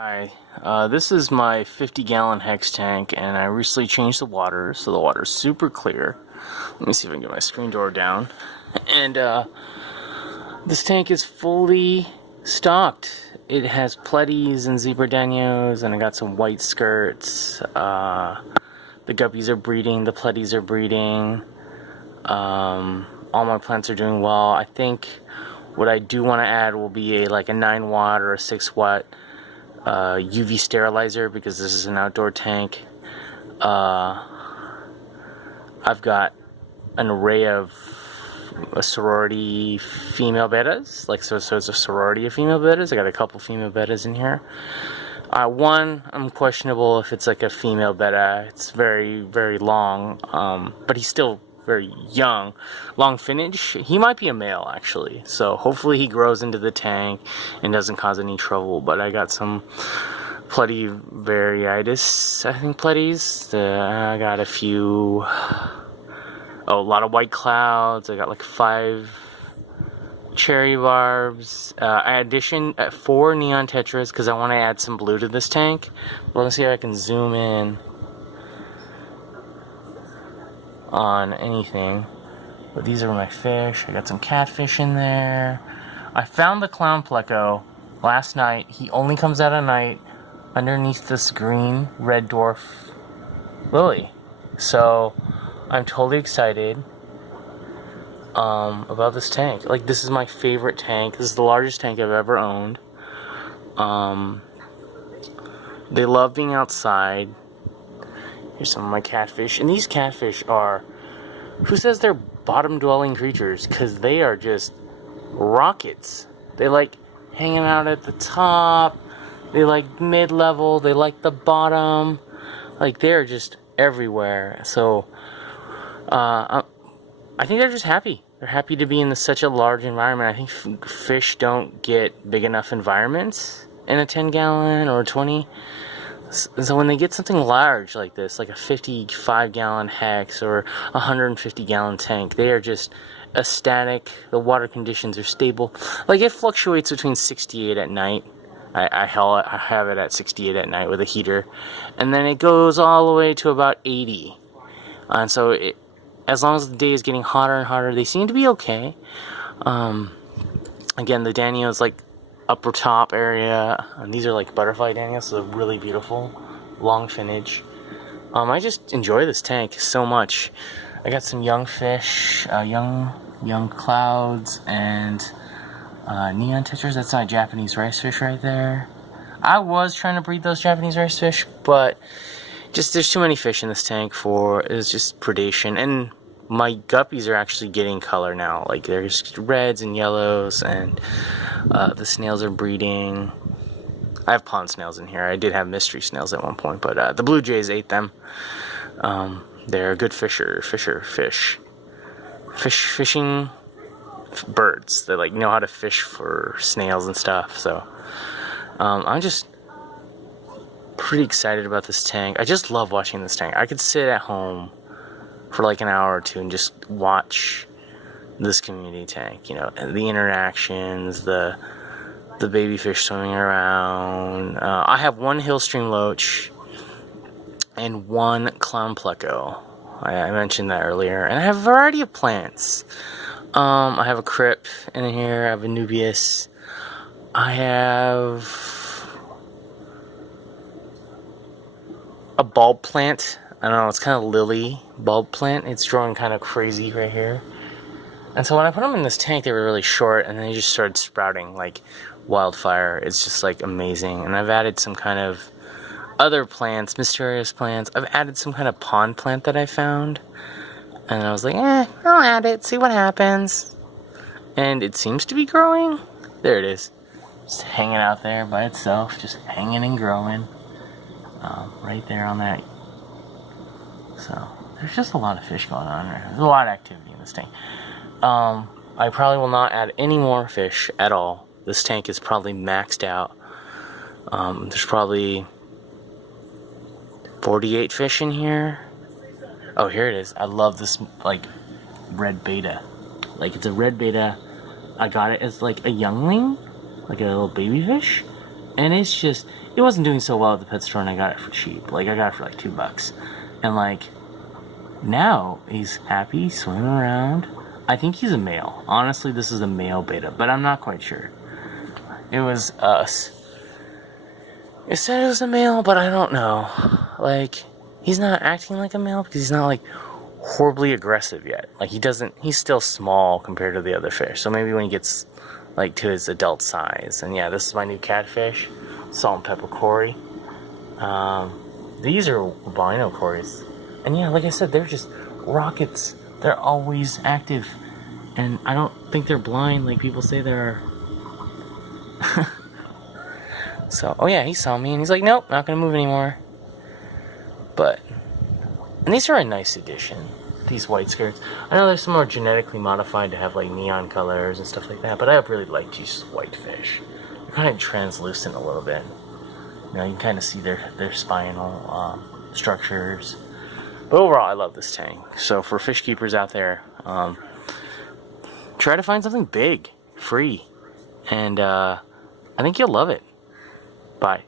Hi, this is my 50-gallon hex tank, and I recently changed the water, so the water's super clear. Let me see if I can get my screen door down. And this tank is fully stocked. It has Pletties and Zebra Danios, and I got some white skirts. The guppies are breeding, the Pletties are breeding. All my plants are doing well. I think what I do want to add will be like a 9-watt or a 6-watt UV sterilizer, because this is an outdoor tank. I've got an array of sorority female bettas, so it's a sorority of female bettas. I got a couple female bettas in here. One, I'm questionable if it's like a female betta. It's very, very long, but he's still very young. Long finnage. He might be a male, actually, so hopefully he grows into the tank and doesn't cause any trouble. But I got some Pletty varieties, I think Pletties. I got a few, a lot of white clouds. I got like 5 cherry barbs. I additioned 4 neon tetras because I want to add some blue to this tank. But let's see if I can zoom in on anything. But these are my fish. I got some catfish in there. I found the clown pleco last night. He only comes out at night underneath this green red dwarf lily. So I'm totally excited about this tank. Like, this is my favorite tank. This is the largest tank I've ever owned. They love being outside. Here's some of my catfish. And these catfish are, who says they're bottom-dwelling creatures? Because they are just rockets. They like hanging out at the top. They like mid-level. They like the bottom. Like, they're just everywhere. So, I think they're just happy. They're happy to be in such a large environment. I think fish don't get big enough environments in a 10-gallon or 20. So when they get something large like this, like a 55-gallon hex or a 150-gallon tank, they are just ecstatic. The water conditions are stable. Like, it fluctuates between 68 at night. I have it at 68 at night with a heater. And then it goes all the way to about 80. And so as long as the day is getting hotter and hotter, they seem to be okay. Again, the Danio is like upper top area, and these are like butterfly Danios, so they're really beautiful, long finnage. I just enjoy this tank so much. I got some young fish, young clouds, and neon tetras. That's my Japanese rice fish right there. I was trying to breed those Japanese rice fish, but just there's too many fish in this tank for it's just predation. And my guppies are actually getting color now. Like, there's reds and yellows, and the snails are breeding. I have pond snails in here. I did have mystery snails at one point, but the blue jays ate them. They're good fishing birds. They like know how to fish for snails and stuff. So I'm just pretty excited about this tank. I just love watching this tank. I could sit at home for like an hour or two and just watch this community tank, and the interactions, the baby fish swimming around. I have 1 Hillstream loach and 1 clown pleco. I mentioned that earlier. And I have a variety of plants. I have a crypt in here. I have a Nubius. I have a bulb plant. I don't know, it's kind of lily bulb plant. It's growing kind of crazy right here. And so when I put them in this tank, they were really short, and then they just started sprouting like wildfire. It's just like amazing. And I've added some kind of other plants, mysterious plants. I've added some kind of pond plant that I found. And I was like, I'll add it, see what happens. And it seems to be growing. There it is. Just hanging out there by itself, just hanging and growing. Right there on that. So, there's just a lot of fish going on there. There's a lot of activity in this tank. I probably will not add any more fish at all. This tank is probably maxed out. There's probably 48 fish in here. Oh, here it is. I love this, like, red beta. Like, it's a red beta. I got it as, like, a youngling. Like a little baby fish. And it's it wasn't doing so well at the pet store, and I got it for cheap. Like, I got it for like $2. And like, now he's happy, swimming around. I think he's a male. Honestly, this is a male beta, but I'm not quite sure. It was us. It said it was a male, but I don't know. Like, he's not acting like a male because he's not like horribly aggressive yet. Like, he's still small compared to the other fish. So maybe when he gets like to his adult size. And yeah, this is my new catfish, salt and pepper Cory. These are albino Corys. And yeah, like I said, they're just rockets. They're always active. And I don't think they're blind like people say they are. So, oh yeah, he saw me and he's like, nope, not gonna move anymore. But, and these are a nice addition, these white skirts. I know there's some more genetically modified to have like neon colors and stuff like that, but I really like to use white fish. They're kind of translucent a little bit. You know, you can kind of see their spinal structures. But overall, I love this tank. So for fish keepers out there, try to find something big, free, and I think you'll love it. Bye.